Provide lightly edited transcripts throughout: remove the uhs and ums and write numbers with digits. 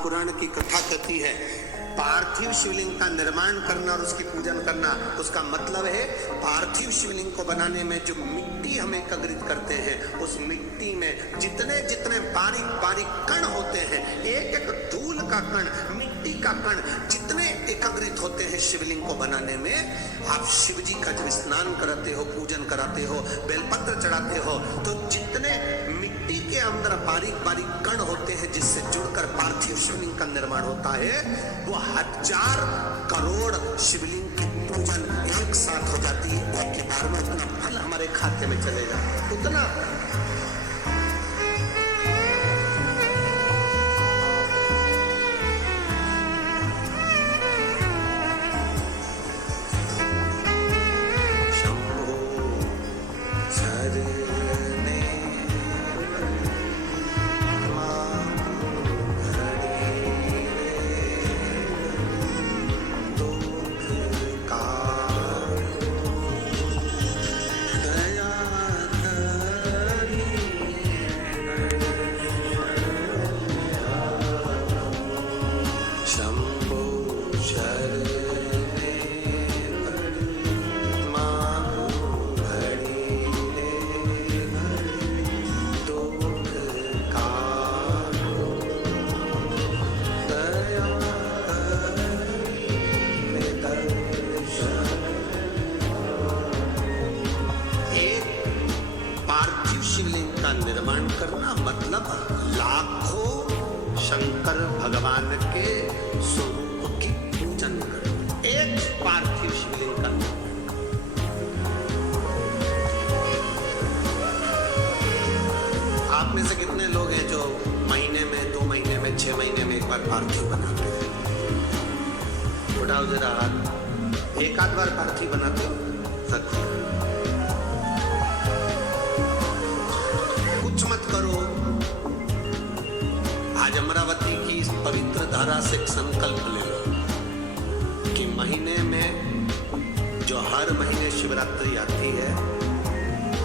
महापुराण की कथा कहती है, पार्थिव शिवलिंग का निर्माण करना और उसकी पूजन करना, उसका मतलब है पार्थिव शिवलिंग को बनाने में जो मिट्टी हम एकत्रित करते हैं, उस मिट्टी में जितने जितने बारीक बारीक कण होते हैं, एक एक धूल का कण, मिट्टी का कण जितने एकत्रित होते हैं शिवलिंग को बनाने में, आप शिव जी का जब स्नान कराते हो, पूजन कराते हो, बेलपत्र चढ़ाते हो, तो जितने मिट्टी के अंदर बारीक बारीक कण होते हैं जिससे जुड़कर पार्थिव शिवलिंग का निर्माण होता है, वो 1000 करोड़ शिवलिंग की पूजन एक साथ हो जाती है। एक बार में उतना फल हमारे खाते में चलेगा, उतना। निर्माण करना मतलब लाखों शंकर भगवान के स्वरूप की पूजन करना, एक पार्थिव शिवलिंग का। आप में से कितने लोग हैं जो महीने में, 2 महीने में, 6 महीने में एक बार पार्थिव बनाते हैं? उठाओ जरा हाथ। एक आध बार पार्थिव बनाते हो? सच मत करो। आज अमरावती की इस पवित्र धारा से एक संकल्प ले लो कि महीने में, जो हर महीने शिवरात्रि आती है,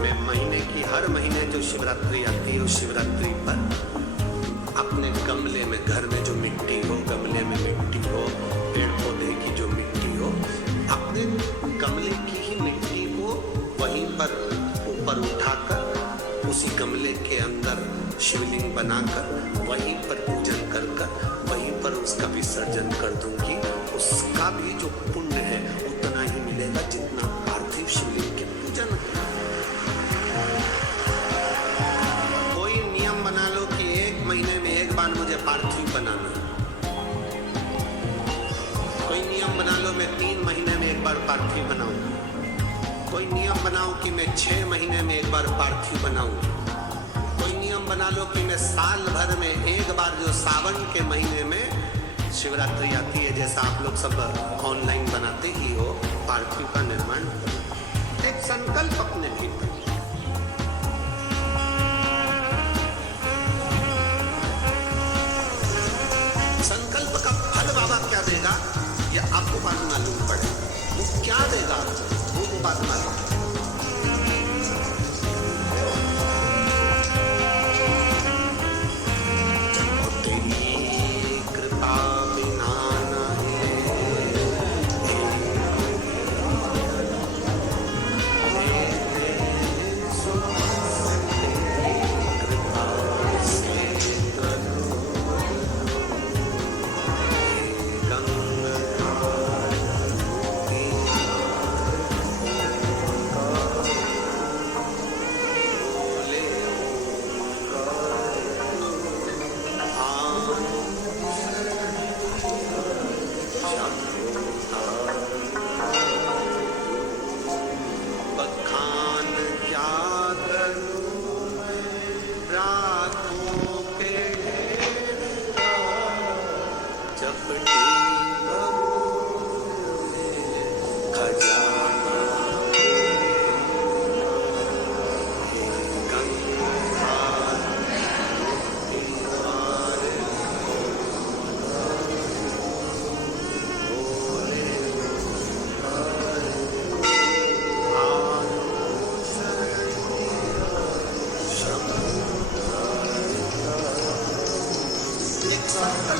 मैं महीने की हर महीने जो शिवरात्रि आती है, उस शिवरात्रि पर अपने गमले में, घर में जो मिट्टी हो, गमले में मिट्टी हो, पेड़ पौधे की जो मिट्टी हो, अपने गमले की ही मिट्टी को वहीं पर ऊपर उठाकर उसी गमले के अंदर शिवलिंग बनाकर वहीं पर पूजन कर वहीं पर उसका विसर्जन कर दूंगी। उसका भी जो पुण्य है उतना ही मिलेगा जितना पार्थिव शिवलिंग के पूजन। कोई नियम बना लो कि 1 महीने में एक बार मुझे पार्थिव बनाना। कोई नियम बना लो मैं 3 महीने में एक बार पार्थिव बनाऊंगा। कोई नियम बनाओ कि मैं 6 महीने में एक बार पार्थिव बनाऊं। कोई नियम बना लो कि मैं साल भर में एक बार, जो सावन के महीने में शिवरात्रि आती है, जैसा आप लोग सब ऑनलाइन बनाते ही हो, पार्थिव का निर्माण करो। एक संकल्प अपने भीतर। संकल्प का फल बाबा क्या देगा ये आपको बात मालूम पड़ेगा। वो क्या देगा वो बात मालूम।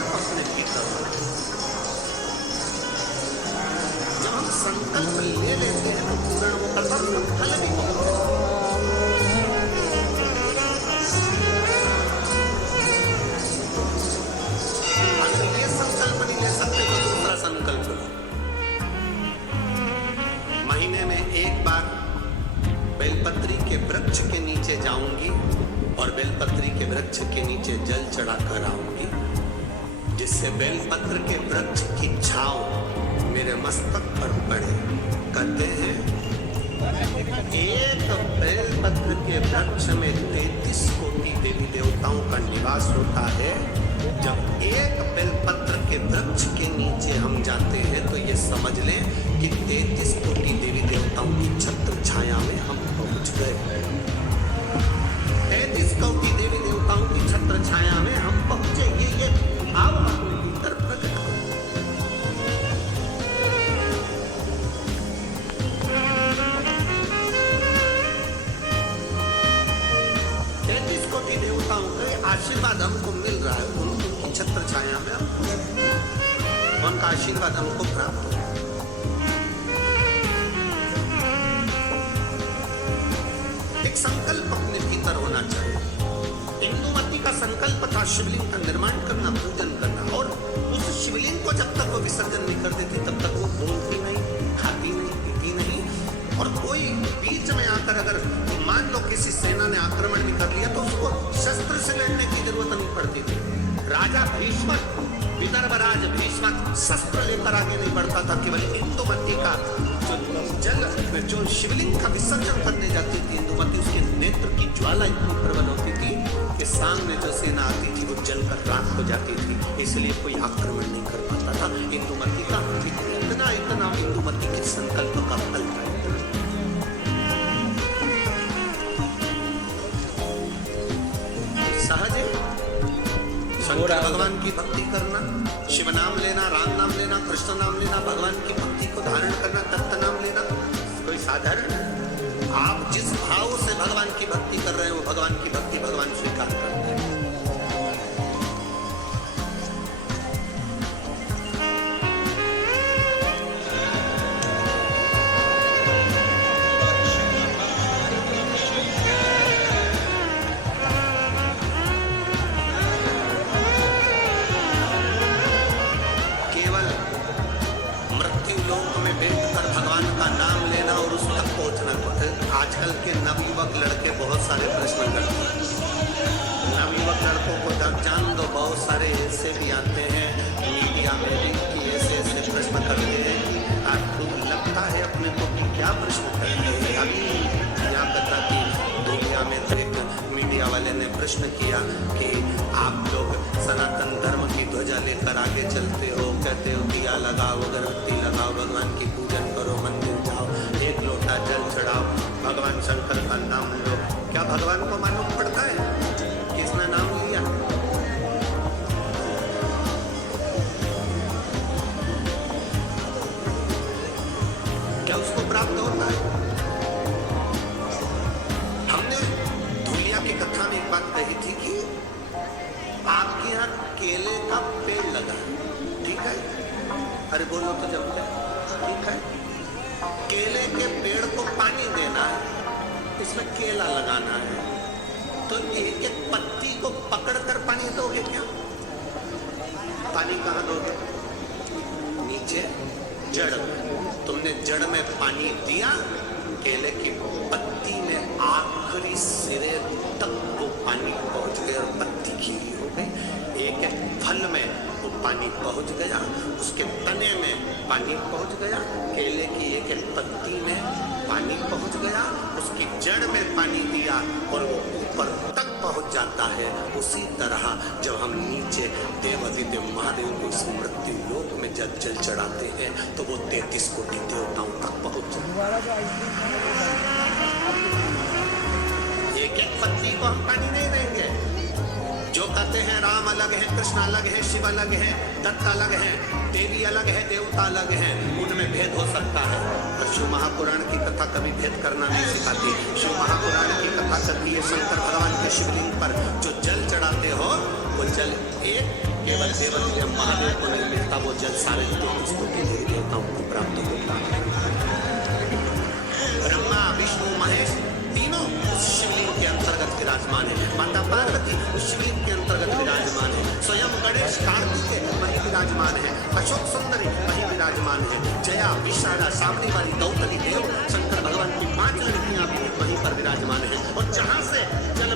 संकल्प अपने भीतर होना। जब हम संकल्प ले लेते हैं तो पूर्ण वो करता है, फल भी बहुत है। अगर ये संकल्प नहीं ले सकते तो दूसरा संकल्प लो। महीने में एक बार बेलपत्री के वृक्ष के नीचे जाऊंगी और बेलपत्री के वृक्ष के नीचे जल चढ़ाकर आऊंगी, जिससे बेलपत्र के वृक्ष की छांव मेरे मस्तक पर पड़े। कहते हैं एक बेलपत्र के वृक्ष में 33 कोटि देवी देवताओं का निवास होता है। जब एक बेलपत्र के वृक्ष के नीचे हम जाते हैं तो ये समझ लें कि 33 कोटि देवी देवताओं की छत्र छाया में हम पहुंच गए। 33 कोटि देवी देवताओं की छत्र छाया में हम पहुंचे। ये भाव अपने भीतर प्रकट करो। 33 कोटि देवताओं के आशीर्वाद हमको मिल रहा है, उनकी छत्र छाया में उनका आशीर्वाद हमको प्राप्त हो। एक संकल्प अपने भीतर होना चाहिए। इंदुमती का संकल्प था शिवलिंग का निर्माण करना, पूजन करना, और उस शिवलिंग को जब तक वो विसर्जन नहीं कर देती तब तक वो बोलती नहीं, खाती नहीं, पीती नहीं। और कोई बीच में आकर अगर मान लो किसी सेना ने आक्रमण भी कर लिया तो उसको शस्त्र से लड़ने की जरूरत नहीं पड़ती थी। राजा भीष्म, विदर्भराज भीष्म शस्त्र लेकर आगे नहीं बढ़ता था। केवल इंदुमती का जो शिवलिंग का विसर्जन करने जाती थी इंदुमती, उसके नेत्र की ज्वाला इतनी प्रबल होती थी कि सामने जो सेना आती थी वो जलकर राख हो जाती थी, इसलिए कोई आक्रमण नहीं कर पाता था। इंदुमती का इतना इंदुमती के संकल्प का फल था। सहज शंकर भगवान की भक्ति करना, शिव नाम लेना, राम नाम लेना, कृष्ण नाम लेना, भगवान की भक्ति को धारण करना, दत्त नाम लेना कोई साधारण है? आप जिस भाव से भगवान की भक्ति कर रहे हैं वो भगवान की भक्ति भगवान स्वीकार करते हैं। आजकल के नवयुवक लड़के बहुत सारे प्रश्न करते हैं। नवयुवक लड़कों को जान दो, बहुत सारे ऐसे भी आते हैं मीडिया में भी कि ऐसे प्रश्न करते हैं कि आपको लगता है अपने को कि क्या प्रश्न करते हैं। अभी यहाँ कथा की दुनिया में तो एक मीडिया वाले ने प्रश्न किया कि आप लोग सनातन धर्म की ध्वजा लेकर आगे चलते हो, कहते हो दिया लगाओ, अगरबत्ती लगाओ, भगवान की पूजन करो, मंदिर जाओ, एक लोटा जल चढ़ाओ, भगवान शंकर का नाम लो। क्या भगवान को मालूम पड़ता है किसने नाम लिया? क्या उसको प्राप्त होता है? हमने धूलिया की कथा में एक बात कही थी कि आपके यहाँ केले का पेड़ लगा, ठीक है? अरे बोलो तो जब ठीक है, केले के पेड़ को पानी देना है, इसमें केला लगाना है, तो एक एक पत्ती को पकड़कर पानी दोगे क्या? पानी कहाँ दोगे? नीचे जड़ में। तुमने जड़ में पानी दिया, केले की पत्ती में आखिरी सिरे तक वो पानी पहुंच गया और पत्ती गीली हो गई। एक एक फल में वो पानी पहुंच गया, उसके तने में पानी पहुंच गया, केले की एक एक पत्ती में पानी पहुंच गया, उसकी जड़ में पानी दिया और वो ऊपर तक पहुंच जाता है। उसी तरह जब हम नीचे देवादिदेव महादेव को मृत्यु लोक में जब जल चढ़ाते हैं तो वो 33 कोटि देवताओं तक पहुंच जाता है। एक एक पत्ती को हम पानी नहीं देंगे। जो कहते हैं राम अलग है, कृष्ण अलग है, शिव अलग है, दत्त अलग है, देवी अलग है, देवता अलग है, उनमें भेद हो सकता है। और शिव महापुराण की कथा कभी भेद करना नहीं सिखाती। शिव महापुराण की कथा कहती है शंकर भगवान के शिवलिंग पर जो जल चढ़ाते हो वो जल एक केवल देवती या महादेव को नहीं मिलता, वो जल सारे 33 कोटि देवी देवताओं को प्राप्त होता है। ब्रह्मा विष्णु महेश तीनों उस शिवलिंग के अंतर्गत विराजमान है। माता पार्वती उस शिवलिंग के अंतर्गत विराजमान है। स्वयं गणेश कार्तिकेय वही विराजमान है। अशोक सुंदरी वही विराजमान है। जया विशाला सामने वाली गौतमी देव शंकर भगवान की 5 लड़कियां भी वहीं पर विराजमान है। और जहां से जल